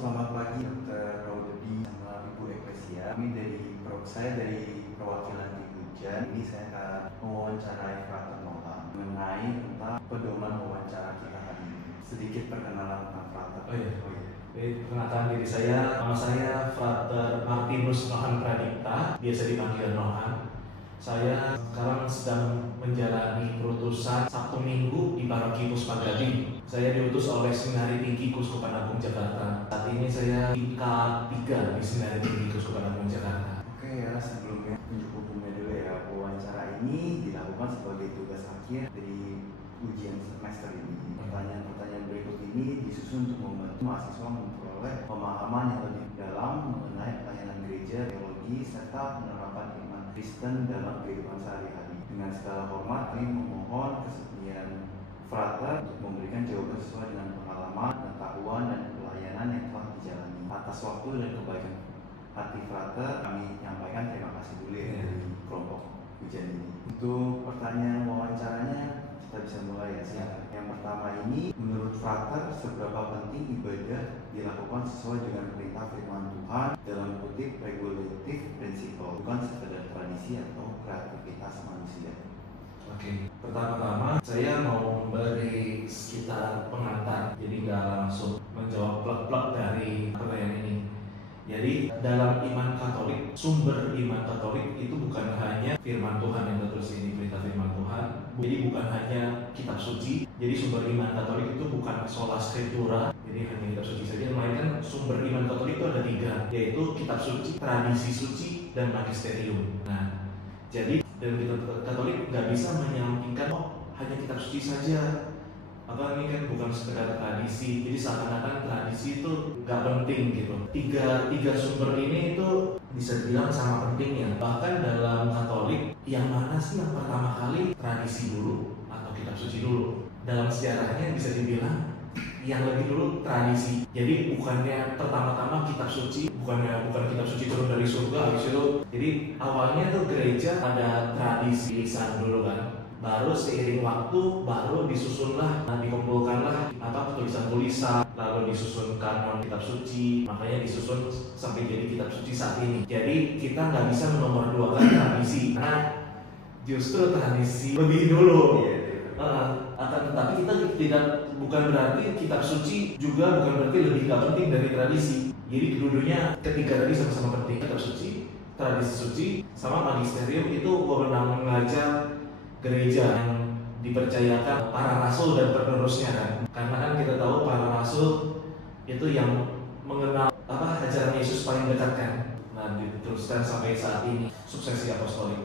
selamat pagi Dr. Raududi sama Ibu Eklesia. Saya dari perwakilan tim Hujan. Ini saya akan mewawancarai Frater Noah mengenai tentang pedoman wawancara kita hari ini. Sedikit perkenalan tentang Frater. Perkenalkan diri saya, nama saya Frater Martinus Nohan Pradipta, biasa dipanggil Nohan. Saya sekarang sedang menjalani perutusan Sabtu Minggu di Paroki Puspagadi. Saya diutus oleh Seminari Tinggi Kuskupan Agung Jakarta. Saat ini saya tingkat 3 di Seminari Tinggi Kuskupan Agung Jakarta. Oke ya, sebelumnya tunjuk hukumnya dulu ya. Wawancara ini dilakukan sebagai tugas akhir dari ujian semester ini. Pertanyaan-pertanyaan berikut ini disusun untuk membantu mahasiswa memperoleh pemahaman yang lebih dalam mengenai pelayanan gereja, teologi, serta penerapan iman Kristen dalam kehidupan sehari-hari. Dengan segala hormat, kami memohon kesediaan Frater untuk memberikan jawaban sesuai dengan pengalaman, pengetahuan, dan pelayanan yang telah dijalani. Atas waktu dan kebaikan hati Frater, kami menyampaikan terima kasih dulu ya dari kelompok hujan ini. Untuk pertanyaan wawancaranya, kita bisa mulai ya. Yang pertama ini, menurut Frater, seberapa penting ibadah dilakukan sesuai dengan perintah firman Tuhan dalam kutip regulative principle, bukan sekedar tradisi atau kreativitas manusia? Oke, pertama-tama saya mau memberi sekitar pengantar, jadi nggak langsung menjawab plek-plek dari pertanyaan ini. Jadi dalam iman Katolik, sumber iman Katolik itu bukan hanya firman Tuhan yang tertulis ini, perintah firman Tuhan. Jadi bukan hanya kitab suci. Jadi sumber iman Katolik itu bukan sola scriptura, jadi hanya kitab suci saja. Melainkan sumber iman Katolik itu ada 3, yaitu kitab suci, tradisi suci, dan magisterium. Nah, jadi dalam kitab Katolik nggak bisa menyampingkan hanya kitab suci saja. Apa ini kan bukan sekedar tradisi, jadi seakan-akan tradisi itu nggak penting gitu. Tiga sumber ini itu bisa dibilang sama pentingnya. Bahkan dalam Katolik, yang mana sih yang pertama kali, tradisi dulu atau kitab suci dulu? Dalam sejarahnya bisa dibilang yang lebih dulu tradisi. Jadi bukannya pertama-tama kitab suci, bukan kitab suci turun dari surga habis itu. Jadi awalnya tuh gereja ada tradisi lisan dulu kan. Baru seiring waktu baru disusunlah, dikumpulkanlah tulisan-tulisan, lalu disusun kanon kitab suci, makanya disusun sampai jadi kitab suci saat ini. Jadi kita nggak bisa menomorduakan tradisi, karena justru tradisi lebih dulu. Akan tetapi kita bukan berarti kitab suci juga bukan berarti lebih nggak penting dari tradisi. Jadi dulunya ketiga tadi sama-sama penting, kitab suci, tradisi suci, sama magisterium itu wewenang mengajar gereja yang dipercayakan para rasul dan penerusnya kan. Karena kan kita tahu para rasul itu yang mengenal ajaran Yesus paling dekat kan. Nah, diteruskan sampai saat ini suksesi apostolik.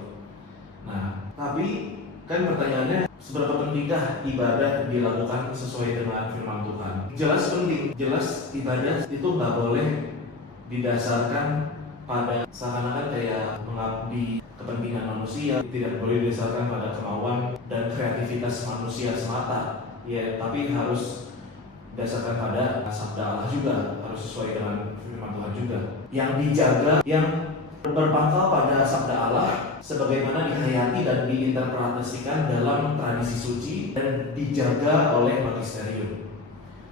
Nah, tapi kan pertanyaannya, seberapa pentingkah ibadah dilakukan sesuai dengan firman Tuhan? Jelas penting. Jelas ibadah itu nggak boleh didasarkan pada seakan-akan kayak mengabdi kepentingan manusia, tidak boleh didasarkan pada kemauan dan kreativitas manusia semata, ya, tapi harus didasarkan pada sabda Allah juga, harus sesuai dengan firman Tuhan juga. Yang dijaga, yang berpangkal pada sabda Allah, sebagaimana dihayati dan diinterpretasikan dalam tradisi suci dan dijaga oleh magisterium.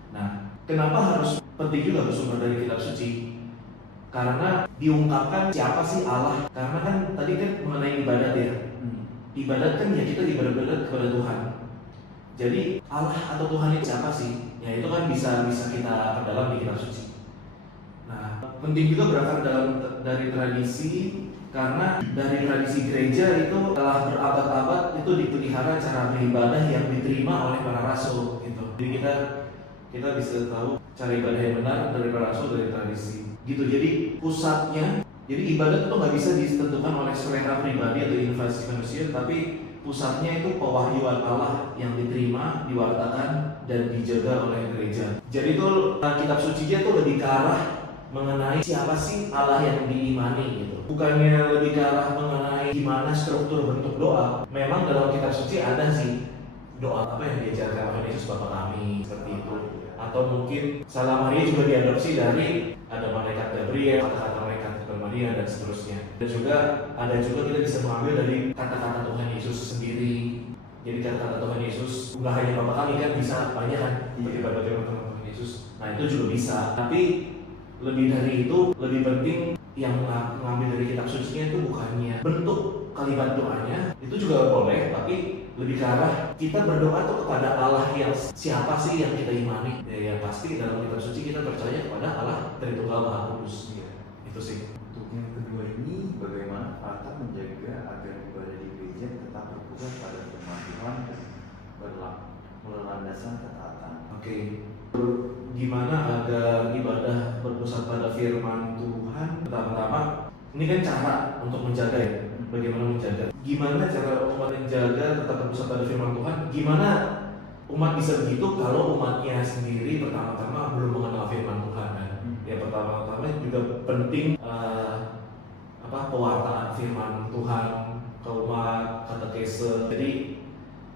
Nah, kenapa harus penting juga bersumber dari kitab suci? Karena diungkapkan siapa sih Allah. Karena kan tadi kan mengenai ibadat ya. Ibadat kan ya kita ibadat kepada Tuhan. Jadi Allah atau Tuhan itu siapa sih? Ya itu kan bisa kita perdalam di kitab suci. Nah, penting juga berangkat dari tradisi, karena dari tradisi gereja itu telah berabad-abad itu dipelihara cara beribadah yang diterima oleh para rasul gitu. Jadi kita bisa tahu cara ibadah yang benar dari para rasul, dari tradisi gitu. Jadi pusatnya, jadi ibadat itu nggak bisa ditentukan oleh selera pribadi atau inovasi manusia, tapi pusatnya itu pewahyuan Allah yang diterima, diwartakan, dan dijaga oleh gereja. Jadi itu kitab sucinya itu lebih ke arah mengenai siapa sih Allah yang diimani gitu. Bukannya lebih ke arah mengenai gimana struktur bentuk doa. Memang dalam kitab suci ada sih doa apa yang diajarkan oleh Yesus Bapa kami, seperti itu. Atau mungkin Salam Maria juga diadopsi dari ada malaikat Gabriel, kata-kata malaikat Maria, dan seterusnya. Dan juga kita bisa mengambil dari kata-kata Tuhan Yesus sendiri. Jadi kata-kata Tuhan Yesus nggak hanya Bapa kami kan, bisa banyak kan, bagaimana Tuhan Yesus. Nah itu juga bisa. Tapi lebih dari itu, lebih penting yang mengambil dari kitab sucinya itu bukannya bentuk kalimat doanya, itu juga boleh, tapi lebih ke arah kita berdoa tuh kepada Allah yang siapa sih yang kita imani. Ya pasti dalam kitab suci kita percaya kepada Allah Tritunggal Maha Kudus. Ya, itu sih. Untuk yang kedua ini, bagaimana Fata menjaga agar ibadah di gereja tetap berpusat pada firman Tuhan dan berlandasan ketaatan. Oke. Gimana agar ibadah berpusat pada firman Tuhan? Pertama-tama, ini kan cara untuk menjaga ya. Bagaimana menjaga? Gimana cara umat menjaga tetap berpusat pada firman Tuhan? Gimana umat bisa begitu kalau umatnya sendiri pertama-tama belum mengenal firman Tuhan kan? Ya pertama-tama juga penting pewartaan firman Tuhan ke umat, katekese. Jadi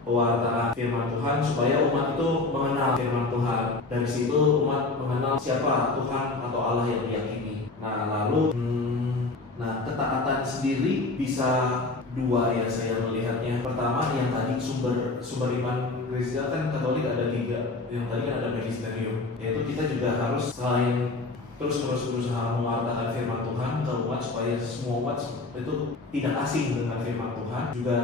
pewartaan firman Tuhan supaya umat itu mengenal firman Tuhan. Dari situ umat mengenal siapa Tuhan atau Allah yang diyakini. Nah lalu ketaatan sendiri bisa dua ya saya melihatnya. Pertama yang tadi sumber iman gereja kan Katolik ada 3. Yang tadi kan ada magisterium. Yaitu kita juga harus selain terus berusaha mewartakan firman Tuhan ke umat supaya semua umat itu tidak asing dengan firman Tuhan. Juga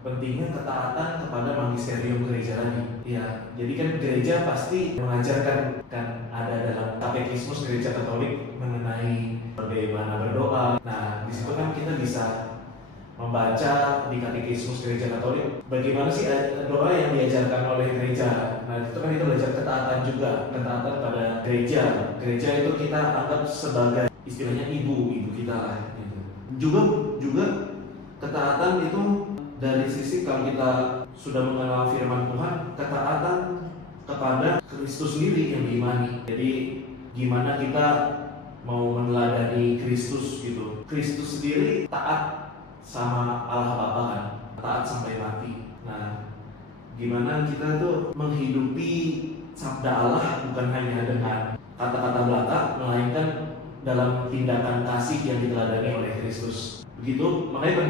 pentingnya ketaatan kepada magisterium gereja tadi. Ya, jadi kan gereja pasti mengajarkan, kan ada dalam katekismus gereja Katolik mengenai bagaimana berdoa. Nah, di situ kan kita bisa membaca di katekismus gereja Katolik bagaimana sih doa yang diajarkan oleh gereja. Nah, itu kan kita belajar ketaatan juga, ketaatan pada gereja. Gereja itu kita anggap sebagai istilahnya ibu kita lah. Gitu. Juga ketaatan itu dari sisi kalau kita sudah mengenal firman Tuhan, ketaatan kepada Kristus sendiri yang diimani. Jadi gimana kita mau meneladani Kristus gitu. Kristus sendiri taat sama Allah Bapa kan, taat sampai mati. Nah, gimana kita tuh menghidupi sabda Allah bukan hanya dengan kata-kata belaka, melainkan dalam tindakan kasih yang diteladani oleh Kristus. Begitu, makanya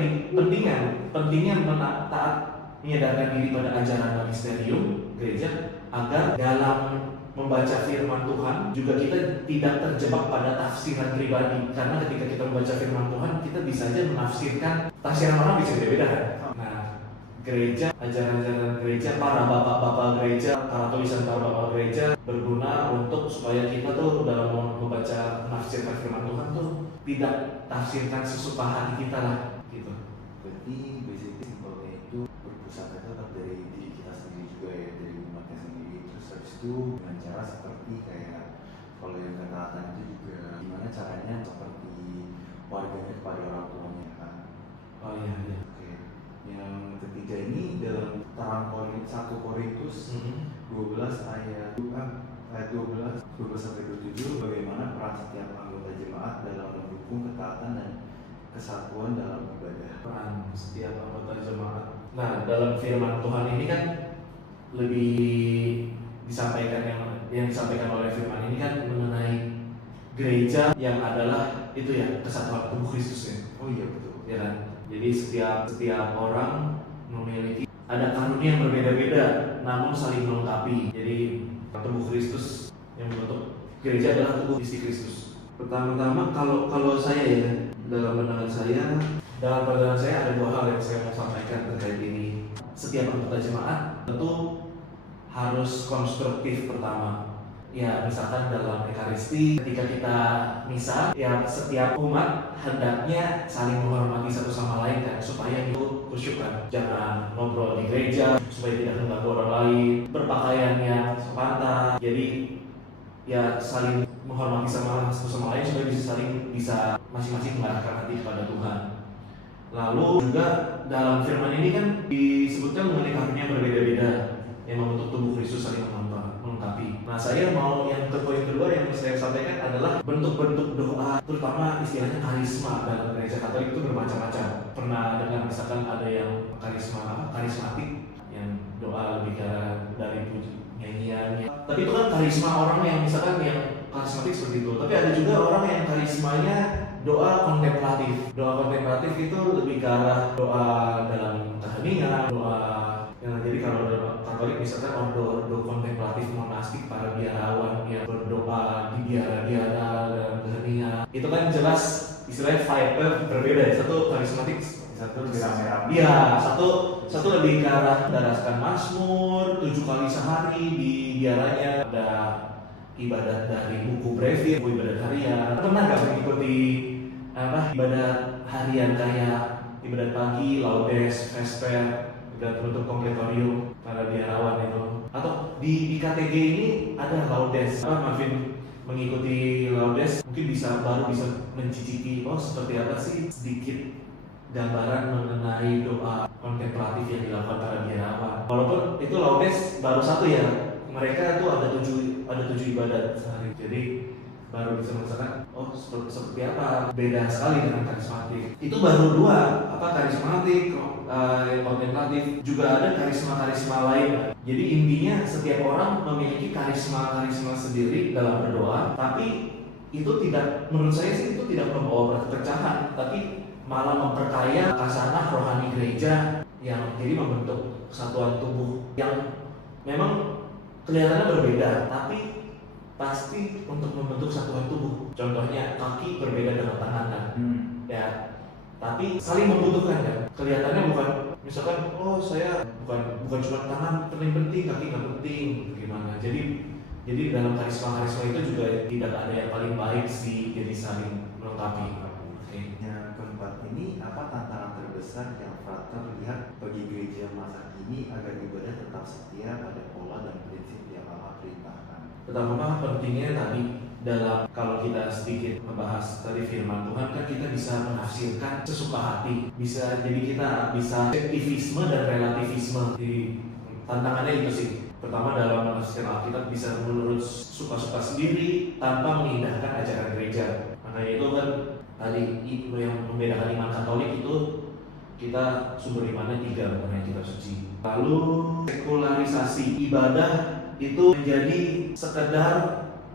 pentingnya taat menyadarkan diri pada ajaran magisterium gereja agar dalam membaca firman Tuhan juga kita tidak terjebak pada tafsiran pribadi, karena ketika kita membaca firman Tuhan kita bisa aja menafsirkan, tafsiran orang bisa beda-beda kan. Nah, gereja, ajaran-ajaran gereja, para bapak-bapak gereja, para tulisan para bapak gereja berguna untuk supaya kita tuh dalam membaca menafsirkan firman Tuhan tuh tidak tafsirkan sesuka hati kita lah gitu. Berarti basically simpelnya itu berpusat tetap dari diri kita sendiri juga ya, dari umatnya sendiri. Terus habis itu dengan cara seperti kayak kalau yang ketaatan itu juga gimana caranya seperti warganya kepada orang tuanya kan. Oh iya. Oke. Yang ketiga ini dalam terang 1 Korintus 12 ayat 12 sampai 27, bagaimana peran setiap anggota jemaat dalam mendukung ketaatan dan kesatuan dalam ibadah. Peran setiap anggota jemaat. Nah, dalam firman Tuhan ini kan lebih disampaikan yang disampaikan oleh firman ini kan mengenai gereja yang adalah itu ya kesatuan tubuh Kristus ya. Oh iya betul. Ya kan? Jadi setiap orang memiliki ada karunia yang berbeda-beda namun saling melengkapi. Jadi tubuh Kristus yang membentuk gereja adalah tubuh isi Kristus. Pertama-tama kalau saya ya, dalam pandangan saya ada 2 hal yang saya mau sampaikan terkait ini. Setiap anggota jemaat tentu harus konstruktif pertama. Ya, misalkan dalam Ekaristi ketika kita misa, ya setiap umat hendaknya saling menghormati satu sama lain kan, supaya itu khusyuk kan. Jangan ngobrol di gereja supaya tidak mengganggu orang lain, berpakaiannya sepantas. Jadi ya saling menghormati satu sama lain supaya bisa masing-masing mengarahkan hati kepada Tuhan. Lalu juga dalam firman ini kan disebutkan mengenai karunia berbeda-beda yang membentuk tubuh Kristus saling melengkapi. Nah, saya mau yang poin kedua yang saya sampaikan adalah bentuk-bentuk doa, terutama istilahnya karisma dalam gereja Katolik itu bermacam-macam. Pernah dengar misalkan ada yang karismatik, yang doa lebih dari nyanyian. Tapi itu kan karisma orang yang misalkan yang karismatik seperti itu. Tapi ada juga orang yang karismanya doa kontemplatif. Doa kontemplatif itu lebih ke arah doa dalam keheningan, jadi kalau dalam Katolik misalkan doa kontemplatif monastik para biarawan yang berdoa di biara-biara itu kan jelas istilahnya vibe berbeda ya. Satu karismatik, satu Merah-merah. iya, satu lebih ke arah mendaraskan mazmur 7 kali sehari di biaranya ada ibadat dari buku brevit, buku ibadat harian. Pernah gak mengikuti ibadat harian kayak ibadat pagi, laudes, vesper, dan penutup kompletorium para biarawan itu? Atau di KTG ini ada laudes, Marvin mengikuti laudes mungkin baru bisa mencicipi seperti apa sih sedikit gambaran mengenai doa kontemplatif yang dilakukan para biarawan. Walaupun itu laudes baru satu ya, mereka tuh ada tujuh ibadat sehari. Jadi baru bisa merasakan seperti apa, beda sekali dengan karismatik. Itu baru dua, karismatik, kontemplatif, juga ada karisma lain. Jadi intinya setiap orang memiliki karisma sendiri dalam berdoa, tapi itu tidak, menurut saya sih itu tidak membawa perpecahan, tapi malah memperkaya kasanah rohani gereja yang jadi membentuk kesatuan tubuh yang memang kelihatannya berbeda, tapi pasti untuk membentuk satuan tubuh. Contohnya kaki berbeda dengan tangan kan, ya, tapi saling membutuhkan kan. Kelihatannya bukan misalkan saya bukan cuma tangan paling penting, kaki nggak penting, gimana. Jadi dalam karisma itu juga tidak ada yang paling baik sih, jadi saling melengkapi. Yang keempat ini, apa tantangan terbesar yang Frater lihat bagi gereja masa kini agar ibadah tetap setia pada pola dan prinsip yang Allah perintahkan? Pertama pentingnya tadi dalam, kalau kita sedikit membahas tadi firman Tuhan kan, kita bisa menafsirkan sesuka hati, jadi kita bisa objektivisme dan relativisme. Di tantangannya itu sih. Pertama dalam menafsirkan Alkitab bisa menurut suka-suka sendiri tanpa mengindahkan ajaran gereja. Makanya itu kan tadi itu yang membedakan iman Katolik itu, kita sumber imannya 3 mengenai kitab suci. Lalu sekularisasi ibadah itu menjadi sekedar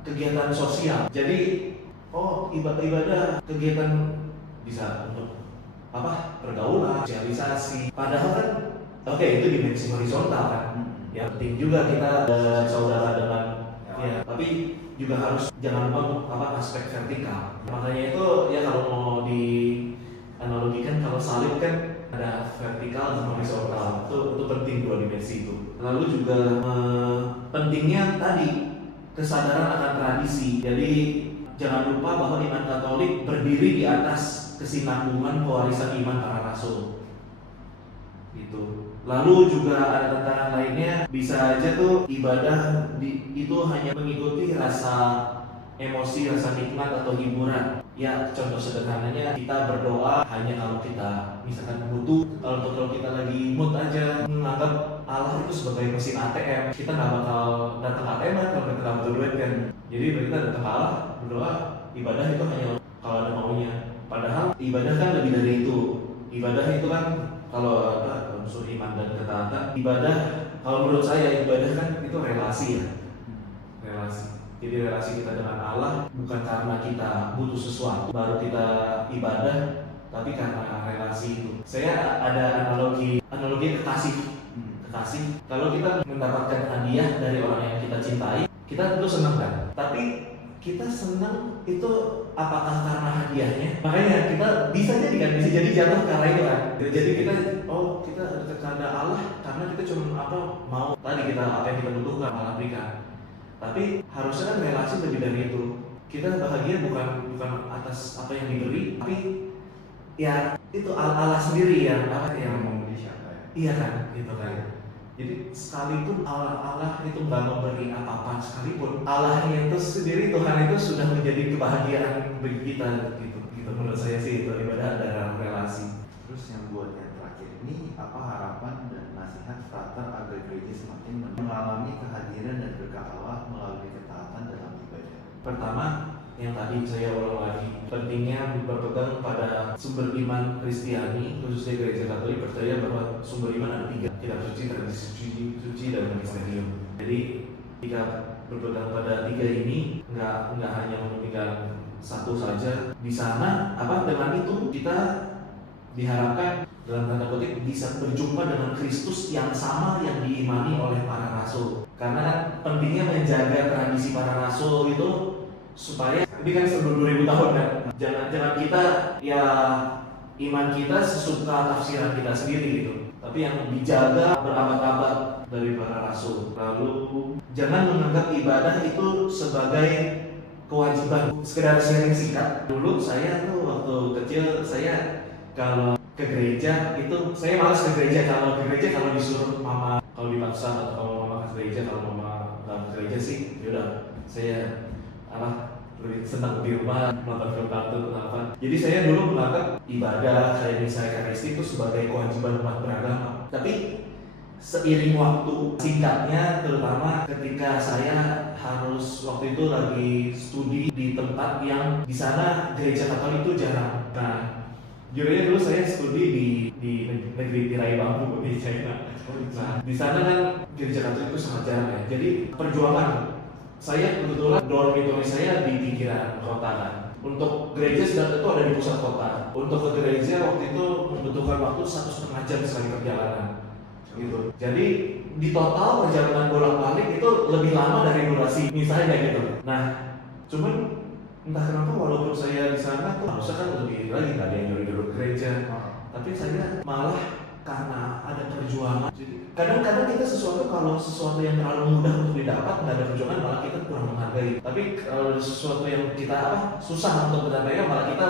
kegiatan sosial. Jadi ibadah kegiatan bisa untuk pergaulan, sosialisasi. Padahal kan itu dimensi horizontal kan. Ya penting juga kita saudara dengan tapi juga harus jangan lupa aspek vertikal. Makanya itu ya, kalau mau di analogikan, kalau salib kan ada vertikal dan horizontal, itu penting dua dimensi itu. Lalu juga pentingnya tadi kesadaran akan tradisi. Jadi jangan lupa bahwa iman Katolik berdiri di atas kesinambungan pewarisan iman para rasul. Gitu. Lalu juga ada tantangan lainnya, bisa aja tuh ibadah itu hanya mengikuti rasa emosi, rasa nikmat atau hiburan. Ya contoh sederhananya, kita berdoa hanya kalau kita misalkan butuh. Kalau kita lagi mood aja, menganggap Allah itu sebagai mesin ATM, kita nggak bakal datang ATM kalau kita nggak butuh duit kan. Jadi kita datang ke Allah, berdoa, ibadah itu hanya kalau ada maunya. Padahal ibadah kan lebih dari itu. Ibadah itu kan kalau unsur iman dan ketaatan, ibadah kalau menurut saya ibadah kan itu relasi ya, relasi. Jadi relasi kita dengan Allah bukan karena kita butuh sesuatu baru kita ibadah, tapi karena relasi itu. Saya ada analogi kekasih. Kalau kita mendapatkan hadiah dari orang yang kita cintai, kita tentu senang kan. Tapi kita senang itu apakah karena hadiahnya? Makanya kita bisa jadi jatuh karena itu kan. Jadi kita dekat kepada Allah karena kita cuma mau tadi kita apa yang kita butuhkan Allah berikan. Tapi harusnya kan relasi lebih dari itu. Kita bahagia bukan atas apa yang diberi, tapi ya itu Allah sendiri yang memberi siapa ya? Iya kan, gitu kan. Jadi sekalipun Allah itu nggak memberi apa-apa, sekalipun Allahnya itu sendiri, Tuhan itu sudah menjadi kebahagiaan bagi kita gitu. Menurut saya sih itu ibadah dalam relasi. Terus yang buat yang terakhir ini, apa harapan dan nasihat Frater agar gereja semakin mengalami kehadiran dan berkah Allah melalui ketaatan dalam ibadah? Pertama, yang tadi saya ulang lagi, pentingnya berpegang pada sumber iman Kristiani, khususnya gereja Katolik percaya bahwa sumber iman ada 3, kitab suci, tradisi suci dan magisterium. Jadi jika berpegang pada 3 ini, nggak hanya memegang satu saja. Di sana dengan itu kita diharapkan dalam tanda kutip bisa berjumpa dengan Kristus yang sama yang diimani oleh para rasul. Karena pentingnya menjaga tradisi para rasul itu supaya ini kan 2000 tahun kan. Jangan kita ya iman kita sesuka tafsiran kita sendiri gitu. Tapi yang dijaga berabad-abad dari para rasul. Lalu jangan menganggap ibadah itu sebagai kewajiban. Sekedar sharing singkat. Dulu saya tuh waktu kecil saya kalau ke gereja itu saya malas ke gereja. Kalau disuruh mama, kalau dipaksa atau kalau mama ke gereja, kalau mama nggak ke gereja sih, yaudah saya lebih senang di rumah nonton film kartun atau apa. Jadi saya dulu menganggap ibadah kayak misalnya Ekaristi itu sebagai kewajiban umat beragama. Tapi seiring waktu singkatnya, terutama ketika saya harus waktu itu lagi studi di tempat yang di sana gereja Katolik itu jarang. Nah, jujurnya dulu saya studi di negeri tirai bambu di China. Nah, di sana kan gereja Katolik itu sangat jarang ya. Jadi perjuangan saya kebetulan dormitory saya di pinggiran kota kan. Untuk gereja sedang itu ada di pusat kota. Untuk ke gereja waktu itu membutuhkan waktu 1,5 jam sekali perjalanan. Gitu. Jadi di total perjalanan bolak-balik itu lebih lama dari durasi misalnya gitu. Nah, cuman entah kenapa walaupun saya di sana tuh harusnya kan lebih lagi nggak ada yang nyuruh gereja. Tapi saya malah karena ada perjuangan. Jadi kadang-kadang kita kalau sesuatu yang terlalu mudah untuk didapat, nggak ada perjuangan malah kita kurang menghargai. Tapi kalau sesuatu yang kita susah untuk mendapatnya malah kita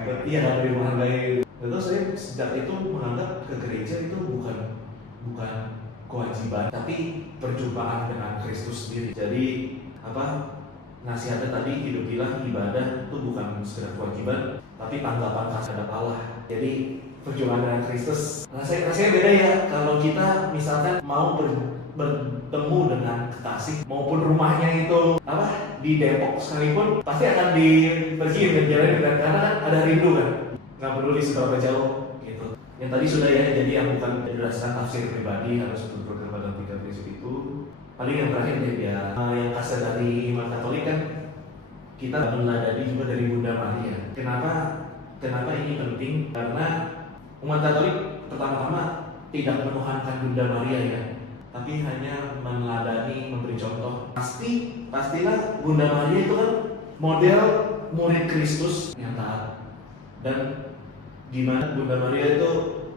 lebih menghargai. Lalu saya sejak itu menganggap ke gereja itu bukan kewajiban, tapi perjumpaan dengan Kristus sendiri. Jadi nasihatnya tadi hidupilah ibadah itu bukan sekedar kewajiban, tapi tanggapan terhadap Allah. Jadi perjumpaan dengan Kristus. Rasanya beda ya kalau kita misalkan mau bertemu dengan kekasih maupun rumahnya itu di Depok sekalipun pasti akan pergi ke jalan karena kan ada rindu kan. Nggak peduli seberapa jauh gitu. Yang tadi sudah ya, jadi yang bukan berdasarkan tafsir pribadi harus berpegang pada 3 prinsip itu. Paling yang terakhir ya, yang khas dari iman Katolik kan kita meneladani juga dari Bunda Maria. Kenapa ini penting? Karena umat Katolik pertama-tama tidak menuhankan Bunda Maria ya, tapi hanya meneladani, memberi contoh. Pastilah Bunda Maria itu kan model murid Kristus yang taat. Dan gimana Bunda Maria itu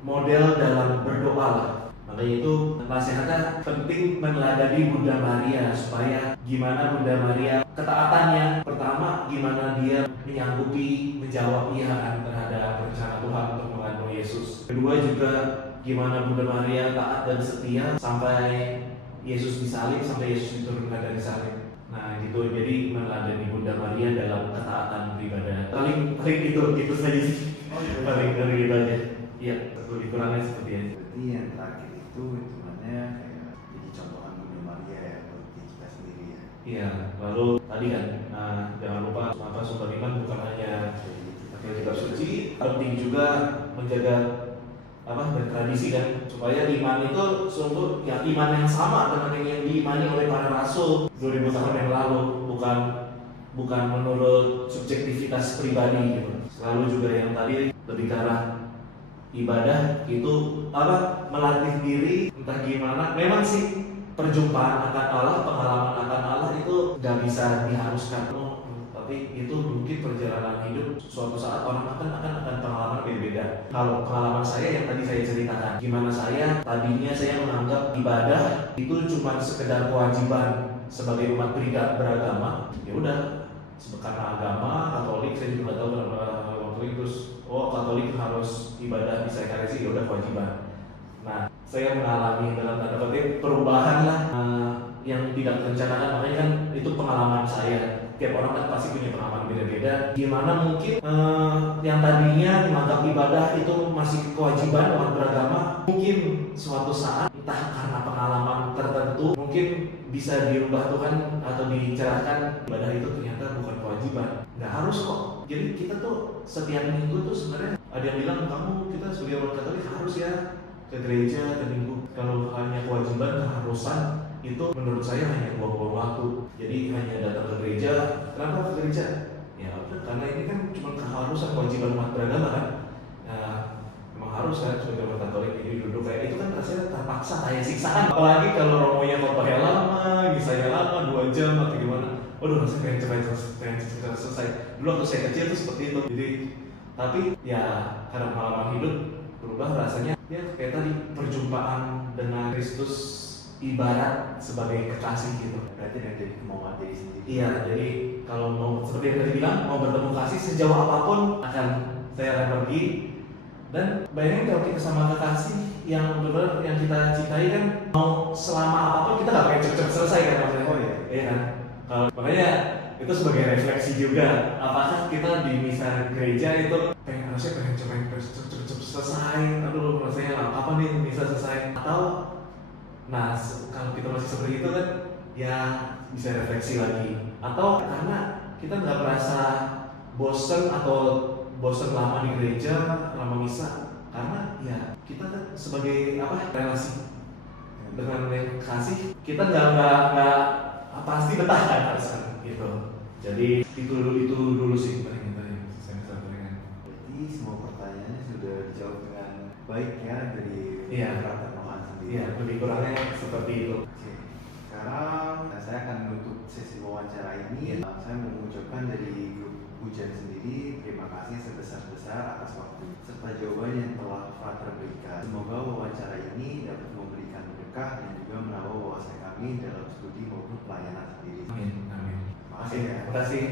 model dalam berdoa lah. Makanya itu nasihatnya penting meneladani Bunda Maria supaya gimana Bunda Maria ketaatannya. Pertama gimana dia menyanggupi menjawab iya terhadap rencana Tuhan untuk mengandung Yesus. Kedua juga gimana Bunda Maria taat dan setia sampai Yesus disalib, sampai Yesus diturunkan dari salib. Nah gitu, jadi meneladani Bunda Maria dalam ketaatan beribadah. Paling itu saja sih. Paling dari itu aja. Iya, lebih kurangnya seperti itu. Berarti yang terakhir itu hitungannya kayak jadi contohan Bunda Maria ya buat kita sendiri ya. Iya, lalu tadi kan jangan lupa sumber iman bukan hanya kitab suci, penting juga menjaga bertradisi kan, supaya iman itu sungguh ya iman yang sama dengan yang diimani oleh para rasul 2000 tahun yang lalu, bukan menurut subjektivitas pribadi gitu. Selalu juga yang tadi lebih ke arah ibadah itu melatih diri entah gimana. Memang sih perjumpaan akan Allah, pengalaman akan Allah itu nggak bisa diharuskan, tapi itu mungkin perjalanan hidup. Suatu saat orang akan pengalaman berbeda. Kalau pengalaman saya yang tadi saya ceritakan, gimana tadinya saya menganggap ibadah itu cuma sekedar kewajiban sebagai umat beragama. Ya udah, karena agama Katolik saya juga nggak tahu kenapa waktu itu Katolik harus ibadah di Ekaristi, ya udah kewajiban. Nah, saya mengalami dalam tanda kutip perubahan lah yang tidak terencanakan. Makanya kan itu pengalaman saya. Tiap orang kan pasti punya pengalaman beda-beda. Gimana mungkin yang tadinya menganggap ibadah itu masih kewajiban umat beragama, mungkin suatu saat entah karena pengalaman tertentu mungkin bisa dirubah Tuhan atau dicerahkan ibadah itu ternyata bukan kewajiban. Nggak harus kok. Jadi kita tuh setiap minggu tuh sebenarnya ada yang bilang kita sebagai orang Katolik harus ya ke gereja ke minggu. Kalau hanya kewajiban, keharusan itu menurut saya hanya buang-buang waktu. Jadi hanya datang ke gereja. Kenapa ke gereja? Ya udah, karena ini kan cuma keharusan, kewajiban umat beragama kan. Memang harus kan sebagai orang Katolik ini duduk kayak itu kan rasanya terpaksa, kayak siksaan. Apalagi kalau romonya khotbahnya lama, misalnya lama 2 jam atau gimana. waduh rasanya pengen cepat selesai. Dulu waktu saya kecil tuh seperti itu. Jadi tapi ya karena pengalaman hidup berubah rasanya ya kayak tadi perjumpaan dengan Kristus ibarat sebagai kekasih gitu. Berarti udah jadi kemauan diri sendiri. Iya, jadi kalau mau seperti yang tadi bilang mau bertemu kasih sejauh apapun saya akan pergi. Dan bayangin kalau kita sama kekasih yang benar yang kita cintai kan mau selama apapun kita nggak pengen cepet-cepet selesai kan maksudnya. Oh iya. Iya kan. Kalau makanya itu sebagai refleksi juga. Apakah kita di misa gereja itu harusnya pengen cepet-cepet selesai. Aduh rasanya apa nih misa selesai. Atau nah kalau kita masih seperti itu kan ya bisa refleksi lagi. Atau karena kita nggak merasa bosen lama di gereja, lama misa, karena ya kita kan sebagai relasi dengan yang kasih kita nggak pasti betah kan harusnya gitu. Jadi itu dulu sih paling saya sampaikan. Berarti semua pertanyaannya sudah dijawab dengan baik ya dari Frater Nohan sendiri. Iya, lebih kurangnya seperti itu. Oke. Sekarang saya akan menutup sesi wawancara ini. Saya mau mengucapkan dari grup Hujan sendiri terima kasih sebesar-besar atas waktu serta jawaban yang telah Frater berikan. Semoga wawancara ini dapat memberikan berkah dan juga menambah wawasan kami dalam studi maupun pelayanan sendiri. Amin. Terima kasih ya.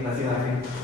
Terima kasih.